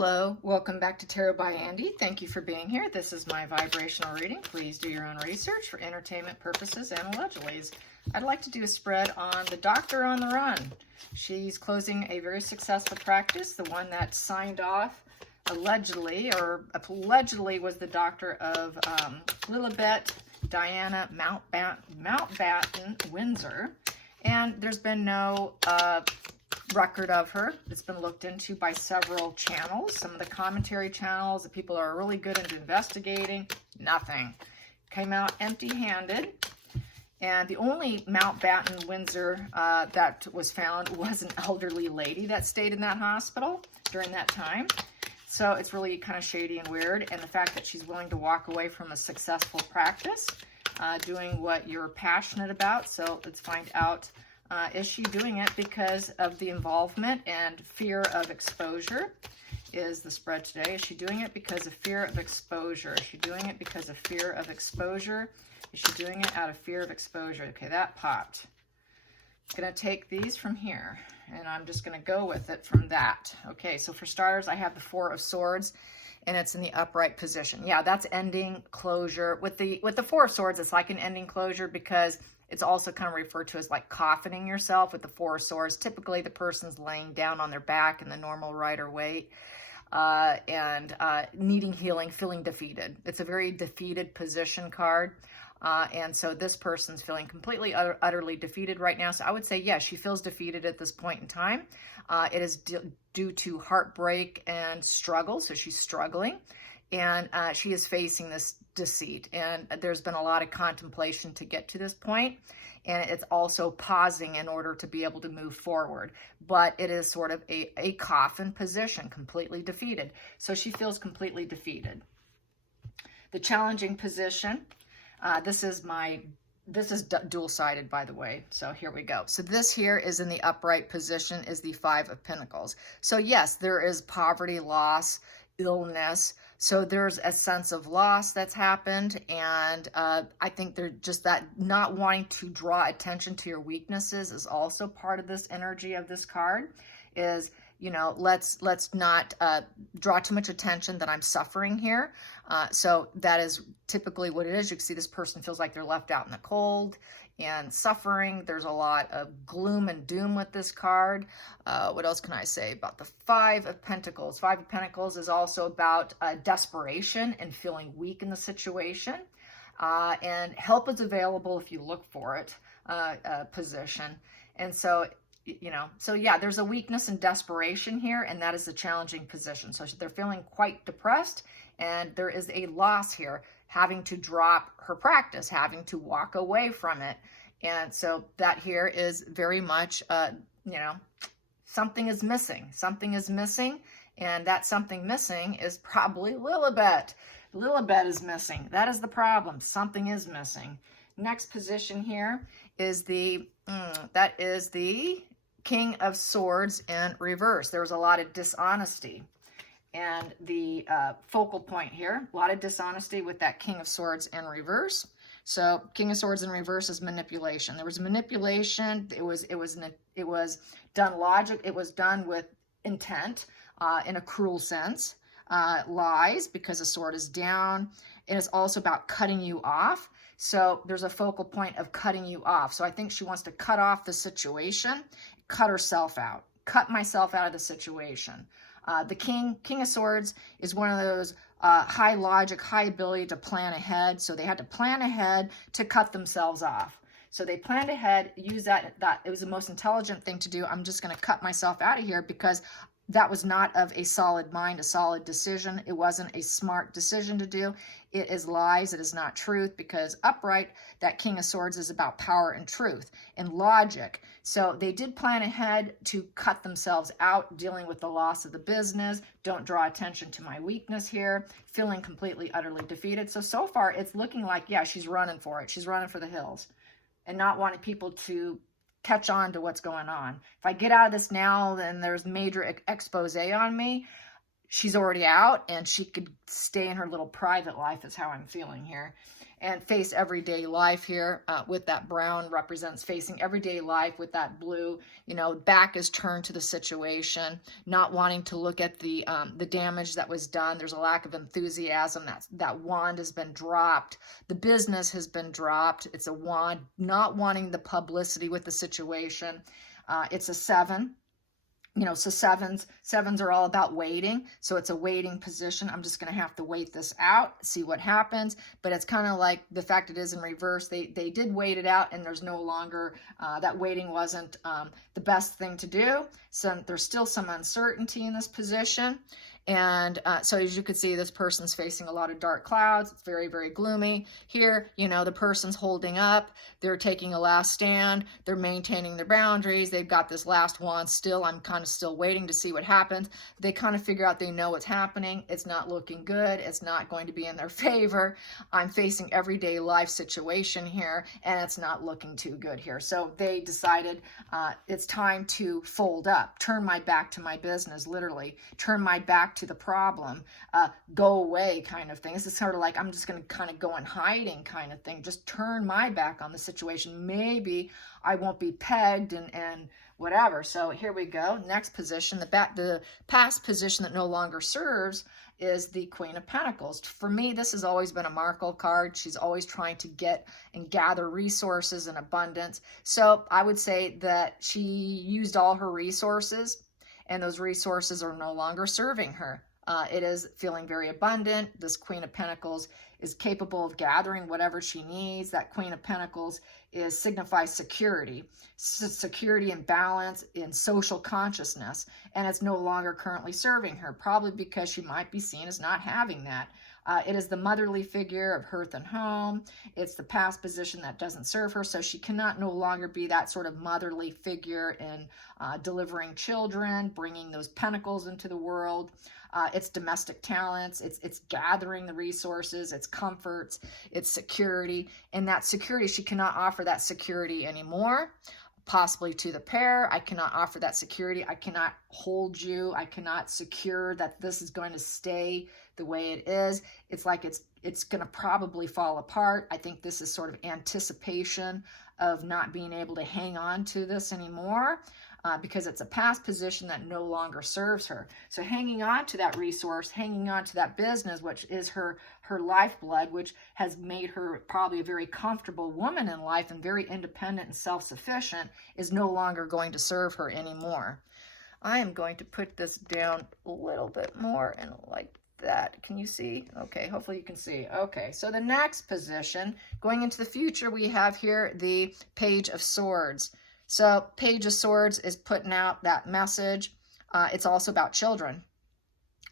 Hello, welcome back to Tarot by Andy. Thank you for being here. This is my vibrational reading. Please do your own research for entertainment purposes and allegedly. I'd like to do a spread on the doctor on the run. She's closing a very successful practice, the one that signed off allegedly was the doctor of Lilibet, Diana Mountbatten, Windsor. And there's been no record of her. It's been looked into by several channels. Some of the commentary channels that people are really good at investigating, nothing. Came out empty-handed. And the only Mountbatten, Windsor that was found was an elderly lady that stayed in that hospital during that time. So it's really kind of shady and weird. And the fact that she's willing to walk away from a successful practice, doing what you're passionate about. So let's find out. Is she doing it because of the involvement and fear of exposure? Is the spread today. Is she doing it because of fear of exposure? Is she doing it because of fear of exposure? Is she doing it out of fear of exposure? Okay, that popped. I'm going to take these from here, and I'm just going to go with it from that. Okay, so for starters, I have the Four of Swords, and it's in the upright position. Yeah, that's ending closure. With the Four of Swords, it's like an ending closure because it's also kind of referred to as like coffining yourself with the Four of Swords. Typically, the person's laying down on their back in the normal Rider weight and needing healing, feeling defeated. It's a very defeated position card. And so this person's feeling completely, utterly defeated right now. So I would say, yes, she feels defeated at this point in time. It is due to heartbreak and struggle. So she's struggling. And she is facing this deceit, and there's been a lot of contemplation to get to this point, and it's also pausing in order to be able to move forward, but it is sort of a coffin position, completely defeated. So she feels completely defeated. The challenging position, this is dual-sided, by the way, so here we go. So this here is in the upright position, is the Five of Pentacles. So yes, there is poverty, loss, illness. So there's a sense of loss that's happened. And I think they're just that not wanting to draw attention to your weaknesses is also part of this energy of this card is, you know, let's not draw too much attention that I'm suffering here. So that is typically what it is. You can see this person feels like they're left out in the cold and suffering. There's a lot of gloom and doom with this card. What else can I say about the Five of Pentacles? Five of Pentacles is also about desperation and feeling weak in the situation. And help is available if you look for it, position. And so, you know, so yeah, there's a weakness and desperation here, and that is a challenging position. So they're feeling quite depressed, and there is a loss here, having to drop her practice, having to walk away from it. And so that here is very much, you know, something is missing. Something is missing, and that something missing is probably Lilibet. Lilibet is missing. That is the problem. Something is missing. Next position here is that is the King of Swords in reverse. There was a lot of dishonesty. And the focal point here, a lot of dishonesty with that King of Swords in reverse. So King of Swords in reverse is manipulation. There was manipulation. It was done logic. It was done with intent in a cruel sense. Lies, because the sword is down. And it's also about cutting you off. So there's a focal point of cutting you off. So I think she wants to cut off the situation, cut herself out, cut myself out of the situation. The King of Swords is one of those high logic, high ability to plan ahead. So they had to plan ahead to cut themselves off. So they planned ahead, use that it was the most intelligent thing to do. I'm just going to cut myself out of here because that was not of a solid mind, a solid decision. It wasn't a smart decision to do. It is lies. It is not truth, because upright, that King of Swords is about power and truth and logic. So they did plan ahead to cut themselves out, dealing with the loss of the business. Don't draw attention to my weakness here. Feeling completely, utterly defeated. So far, it's looking like, yeah, she's running for it. She's running for the hills and not wanting people to catch on to what's going on. If I get out of this now, then there's major expose on me. she's already out and she could stay in her little private life is how I'm feeling here. And face everyday life here with that brown represents facing everyday life with that blue, you know, back is turned to the situation, not wanting to look at the damage that was done. There's a lack of enthusiasm. That wand has been dropped. The business has been dropped. It's a wand, not wanting the publicity with the situation. It's a 7. You know, so sevens are all about waiting. So it's a waiting position. I'm just going to have to wait this out, see what happens. But it's kind of like the fact it is in reverse. They did wait it out, and there's no longer, that waiting wasn't the best thing to do. So there's still some uncertainty in this position. And so as you can see, this person's facing a lot of dark clouds. It's very, very gloomy. Here, you know, the person's holding up. They're taking a last stand. They're maintaining their boundaries. They've got this last wand still. I'm kind of still waiting to see what happens. They kind of figure out they know what's happening. It's not looking good. It's not going to be in their favor. I'm facing everyday life situation here, and it's not looking too good here. So they decided it's time to fold up, turn my back to my business, literally, turn my back to the problem, go away kind of thing. This is sort of like, I'm just going to kind of go in hiding kind of thing, just turn my back on the situation. Maybe I won't be pegged and whatever. So here we go. Next position, the past position that no longer serves is the Queen of Pentacles. For me, this has always been a Markle card. She's always trying to get and gather resources in abundance. So I would say that she used all her resources, and those resources are no longer serving her. It is feeling very abundant. This Queen of Pentacles is capable of gathering whatever she needs. That Queen of Pentacles signifies security, security and balance in social consciousness, and it's no longer currently serving her, probably because she might be seen as not having that. It is the motherly figure of hearth and home. It's the past position that doesn't serve her, so she cannot no longer be that sort of motherly figure in delivering children, bringing those pentacles into the world. It's domestic talents, it's gathering the resources, it's comforts, it's security. And that security, she cannot offer that security anymore, possibly to the pair. I cannot offer that security. I cannot hold you. I cannot secure that this is going to stay the way it is. It's like it's going to probably fall apart. I think this is sort of anticipation of not being able to hang on to this anymore. Because it's a past position that no longer serves her. So hanging on to that resource, hanging on to that business, which is her lifeblood, which has made her probably a very comfortable woman in life and very independent and self-sufficient, is no longer going to serve her anymore. I am going to put this down a little bit more and like that. Can you see? Okay, hopefully you can see. Okay, so the next position, going into the future, we have here the Page of Swords. So Page of Swords is putting out that message. It's also about children.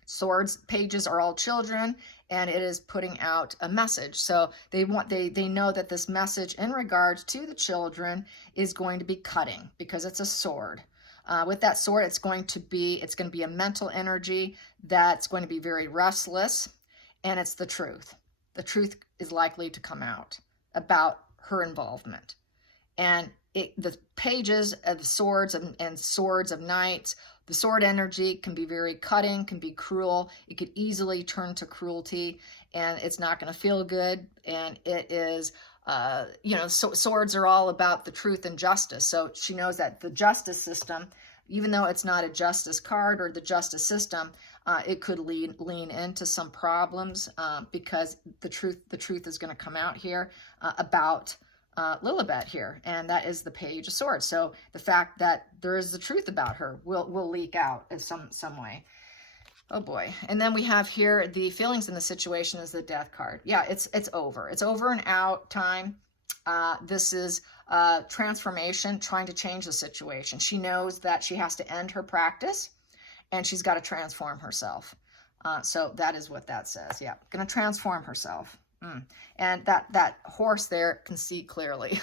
Swords pages are all children, and it is putting out a message. So they know that this message in regards to the children is going to be cutting because it's a sword. With that sword, it's going to be a mental energy that's going to be very restless, and it's the truth. The truth is likely to come out about her involvement. And the pages of swords and swords of knights, the sword energy can be very cutting, can be cruel. It could easily turn to cruelty, and it's not going to feel good. And it is, swords are all about the truth and justice. So she knows that the justice system, even though it's not a justice card or the justice system, it could lean into some problems because the truth is going to come out here about Lilibet here, and that is the Page of Swords. So the fact that there is the truth about her will leak out in some way. Oh boy. And then we have here the feelings in the situation is the Death card. Yeah, it's over. It's over and out time. This is transformation, trying to change the situation. She knows that she has to end her practice, and she's got to transform herself. So that is what that says. Yeah, going to transform herself. And that horse there can see clearly.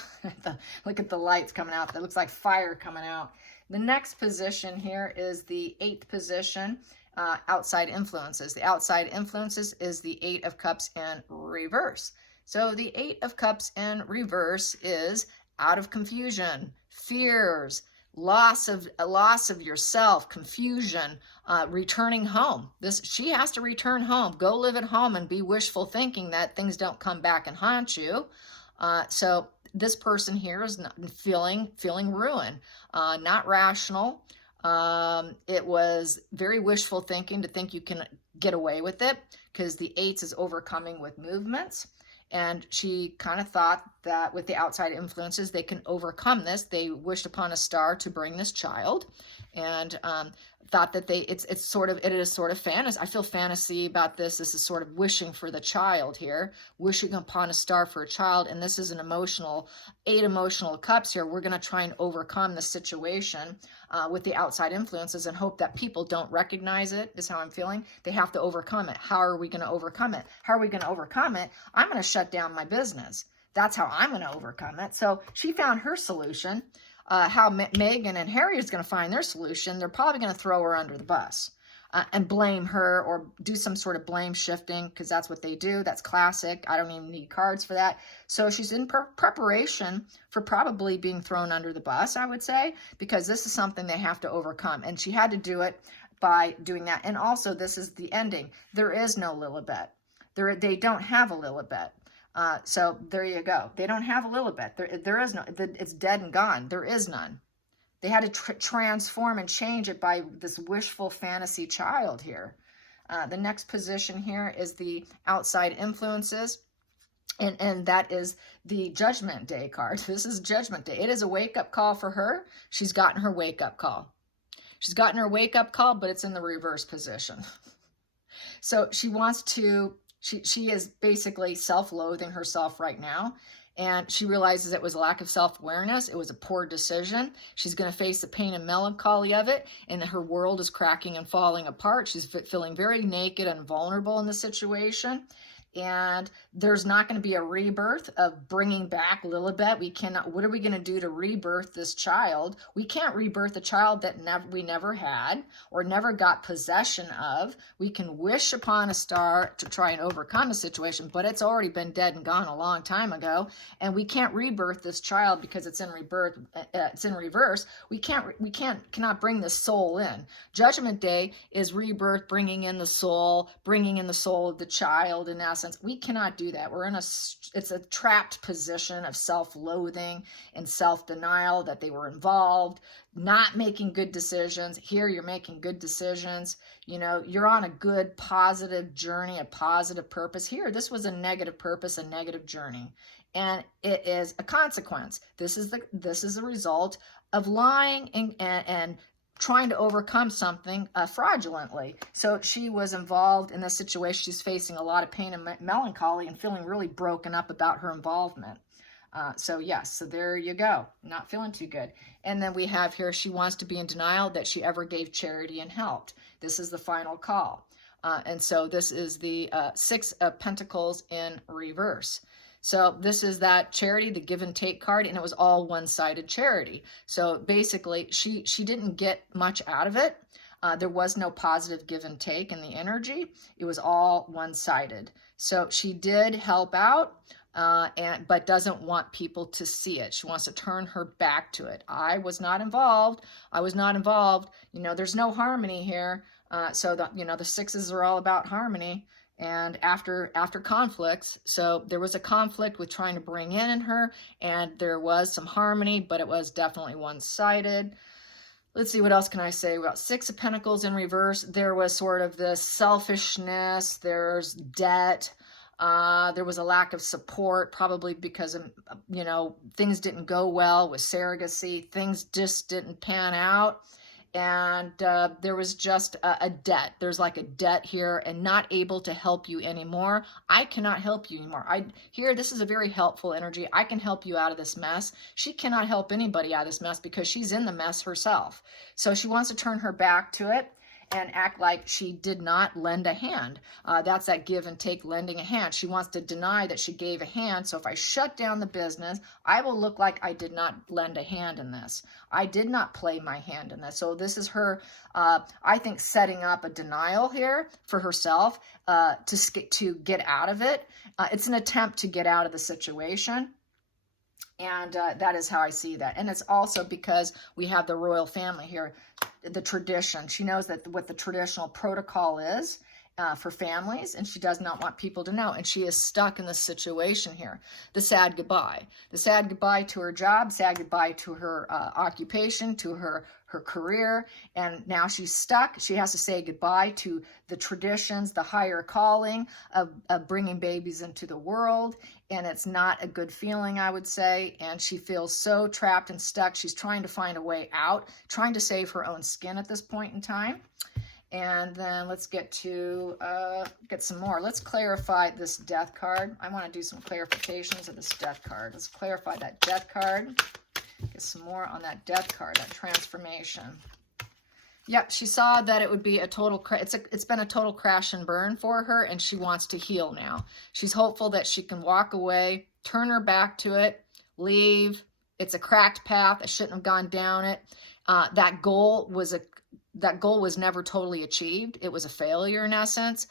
Look at the lights coming out. That looks like fire coming out. The next position here is the 8th position, outside influences. The outside influences is the 8 of Cups in reverse. So the 8 of Cups in reverse is out of confusion, fears, loss of yourself, confusion, returning home. She has to return home, go live at home, and be wishful thinking that things don't come back and haunt you. So this person here is not feeling ruin, not rational. It was very wishful thinking to think you can get away with it, because the 8s is overcoming with movements. And she kind of thought that with the outside influences, they can overcome this. They wished upon a star to bring this child, and thought that it is sort of fantasy. I feel fantasy about this. This is sort of wishing for the child here, wishing upon a star for a child. And this is an emotional, 8 emotional cups here. We're going to try and overcome the situation with the outside influences and hope that people don't recognize it, is how I'm feeling. They have to overcome it. How are we going to overcome it? How are we going to overcome it? I'm going to shut down my business. That's how I'm going to overcome it. So she found her solution. How Meghan and Harry is going to find their solution, they're probably going to throw her under the bus and blame her, or do some sort of blame shifting, because that's what they do. That's classic. I don't even need cards for that. So she's in preparation for probably being thrown under the bus, I would say, because this is something they have to overcome. And she had to do it by doing that. And also, this is the ending. There is no Lilibet. They don't have a Lilibet. So there you go. They don't have a Lilibet. There is no, it's dead and gone. There is none. They had to transform and change it by this wishful fantasy child here. The next position here is the outside influences. And that is the Judgment Day card. This is Judgment Day. It is a wake-up call for her. She's gotten her wake-up call. She's gotten her wake-up call, but it's in the reverse position. So she wants to, she is basically self-loathing herself right now. And she realizes it was a lack of self-awareness. It was a poor decision. She's going to face the pain and melancholy of it. And her world is cracking and falling apart. She's feeling very naked and vulnerable in the situation. And there's not going to be a rebirth of bringing back Lilibet. We cannot. What are we going to do to rebirth this child? We can't rebirth a child that we never had or never got possession of. We can wish upon a star to try and overcome a situation, but it's already been dead and gone a long time ago. And we can't rebirth this child because it's in rebirth. It's in reverse. We cannot bring the soul in. Judgment Day is rebirth, bringing in the soul of the child. In essence, we cannot do that. It's a trapped position of self-loathing and self-denial that they were involved, not making good decisions. Here, you're making good decisions. You know, you're on a good, positive journey, a positive purpose. Here, this was a negative purpose, a negative journey. And it is a consequence. This is the result of lying and trying to overcome something fraudulently. So she was involved in this situation. She's facing a lot of pain and melancholy and feeling really broken up about her involvement. So yes, so there you go. Not feeling too good. And then we have here, she wants to be in denial that she ever gave charity and helped. This is the final call. And so this is the 6 of Pentacles in reverse. So this is that charity, the give and take card, and it was all one-sided charity. So basically, she didn't get much out of it. There was no positive give and take in the energy. It was all one-sided. So she did help out, but doesn't want people to see it. She wants to turn her back to it. I was not involved. I was not involved. You know, there's no harmony here. So the 6s are all about harmony. And after conflicts, so there was a conflict with trying to bring in her, and there was some harmony, but it was definitely one-sided. Let's see, what else can I say about 6 of Pentacles in reverse? There was sort of this selfishness, there's debt, there was a lack of support, probably because of, things didn't go well with surrogacy, things just didn't pan out. And there was just a debt. There's like a debt here, and not able to help you anymore. I cannot help you anymore. This is a very helpful energy. I can help you out of this mess. She cannot help anybody out of this mess because she's in the mess herself. So she wants to turn her back to it and act like she did not lend a hand. That's that give and take, lending a hand. She wants to deny that she gave a hand. So if I shut down the business, I will look like I did not lend a hand in this. I did not play my hand in this. So this is her, I think, setting up a denial here for herself to get out of it. It's an attempt to get out of the situation. And that is how I see that. And it's also because we have the royal family here, the tradition. She knows that what the traditional protocol is for families, and she does not want people to know. And she is stuck in this situation here. The sad goodbye. The sad goodbye to her job, sad goodbye to her occupation, to her career, and now she's stuck. She has to say goodbye to the traditions, the higher calling of bringing babies into the world, and it's not a good feeling, I would say, and she feels so trapped and stuck. She's trying to find a way out, trying to save her own skin at this point in time. And then let's get some more. Let's clarify this death card. I want to do some clarifications of this death card. Let's clarify that death card. Get some more on that death card, that transformation. Yep, she saw that it would be a total, it's been a total crash and burn for her, and she wants to heal now. She's hopeful that she can walk away, turn her back to it, leave. It's a cracked path. I shouldn't have gone down it. That goal was never totally achieved. It was a failure in essence.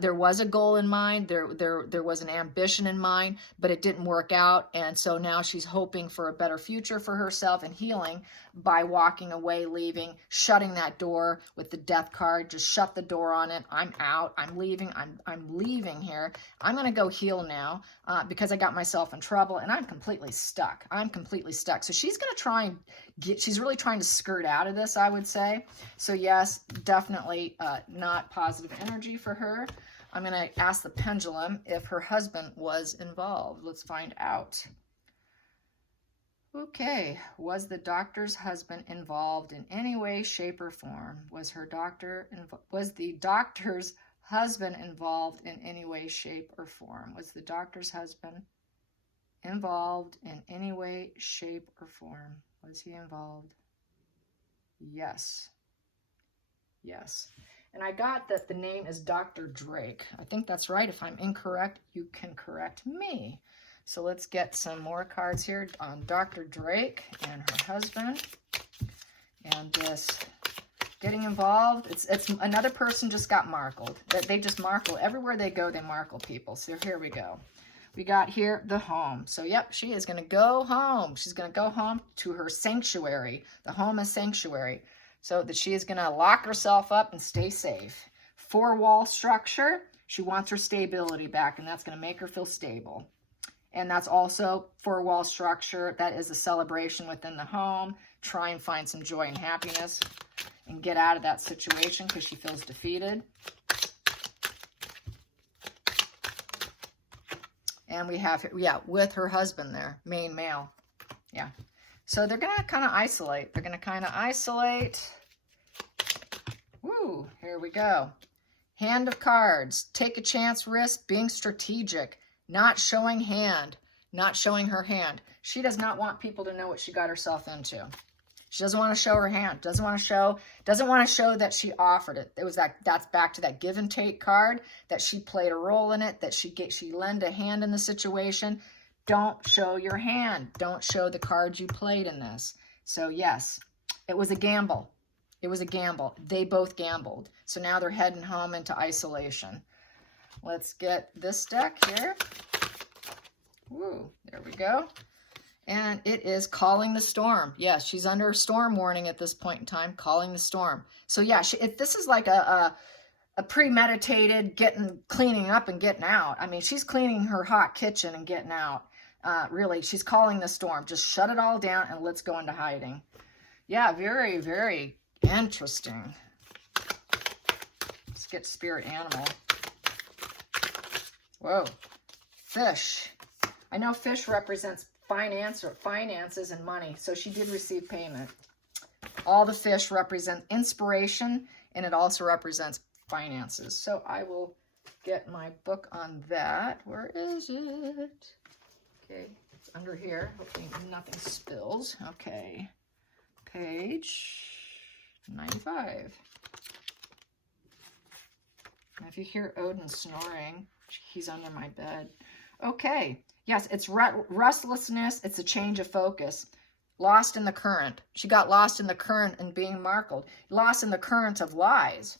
There was a goal in mind. There was an ambition in mind, but it didn't work out. And so now she's hoping for a better future for herself and healing by walking away, leaving, shutting that door with the death card. Just shut the door on it. I'm out. I'm leaving. I'm leaving here. I'm going to go heal now because I got myself in trouble and I'm completely stuck. I'm completely stuck. So she's going to try and she's really trying to skirt out of this, I would say. So yes, definitely not positive energy for her. I'm going to ask the pendulum if her husband was involved. Let's find out. Okay, was the doctor's husband involved in any way, shape, or form? Was the doctor's husband involved in any way, shape, or form? Was the doctor's husband involved in any way, shape, or form? Was he involved? Yes. Yes. And I got that the name is Dr. Drake. I think that's right. If I'm incorrect, you can correct me. So let's get some more cards here on Dr. Drake and her husband. And this getting involved. It's another person just got markled. They just markle. Everywhere they go, they markle people. So here we go. We got here the home. So yep, she is going to go home. She's going to go home to her sanctuary. The home is sanctuary. So that she is going to lock herself up and stay safe. 4-wall structure. She wants her stability back, and that's going to make her feel stable. And that's also 4-wall structure. That is a celebration within the home. Try and find some joy and happiness and get out of that situation because she feels defeated. And we have, yeah, with her husband there, main male. Yeah. So they're going to kind of isolate. They're going to kind of isolate. Woo, here we go. Hand of cards. Take a chance, risk, being strategic. Not showing hand. Not showing her hand. She does not want people to know what she got herself into. She doesn't want to show her hand. Doesn't want to show that she offered it. It was that's back to that give and take card, that she played a role in it, that she lent a hand in the situation. Don't show your hand. Don't show the cards you played in this. So yes, it was a gamble. It was a gamble. They both gambled. So now they're heading home into isolation. Let's get this deck here. Woo, there we go. And it is calling the storm. Yes, she's under a storm warning at this point in time, calling the storm. So yeah, this is like a premeditated cleaning up and getting out. I mean, she's cleaning her hot kitchen and getting out. Really, she's calling the storm. Just shut it all down and let's go into hiding. Yeah, very, very interesting. Let's get spirit animal. Whoa, fish. I know fish represents finances and money, so she did receive payment. All the fish represent inspiration, and it also represents finances. So I will get my book on that. Where is it? Okay, it's under here. Hopefully nothing spills. Okay, page 95. Now, if you hear Odin snoring, he's under my bed. Okay. Yes, it's restlessness. It's a change of focus. Lost in the current. She got lost in the current and being markled. Lost in the current of lies.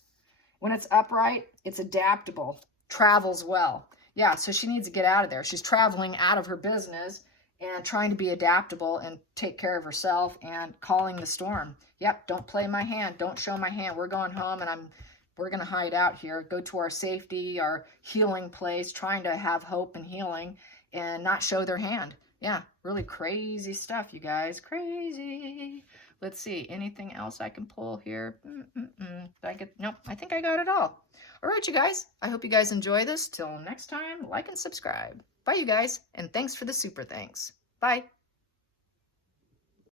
When it's upright, it's adaptable. Travels well. Yeah, so she needs to get out of there. She's traveling out of her business and trying to be adaptable and take care of herself and calling the storm. Yep, don't play my hand. Don't show my hand. We're going home and we're going to hide out here, go to our safety, our healing place, trying to have hope and healing and not show their hand. Yeah, really crazy stuff, you guys. Crazy. Let's see. Anything else I can pull here? Did I get? Nope. I think I got it all. All right, you guys. I hope you guys enjoy this. Till next time, like and subscribe. Bye, you guys. And thanks for the super thanks. Bye.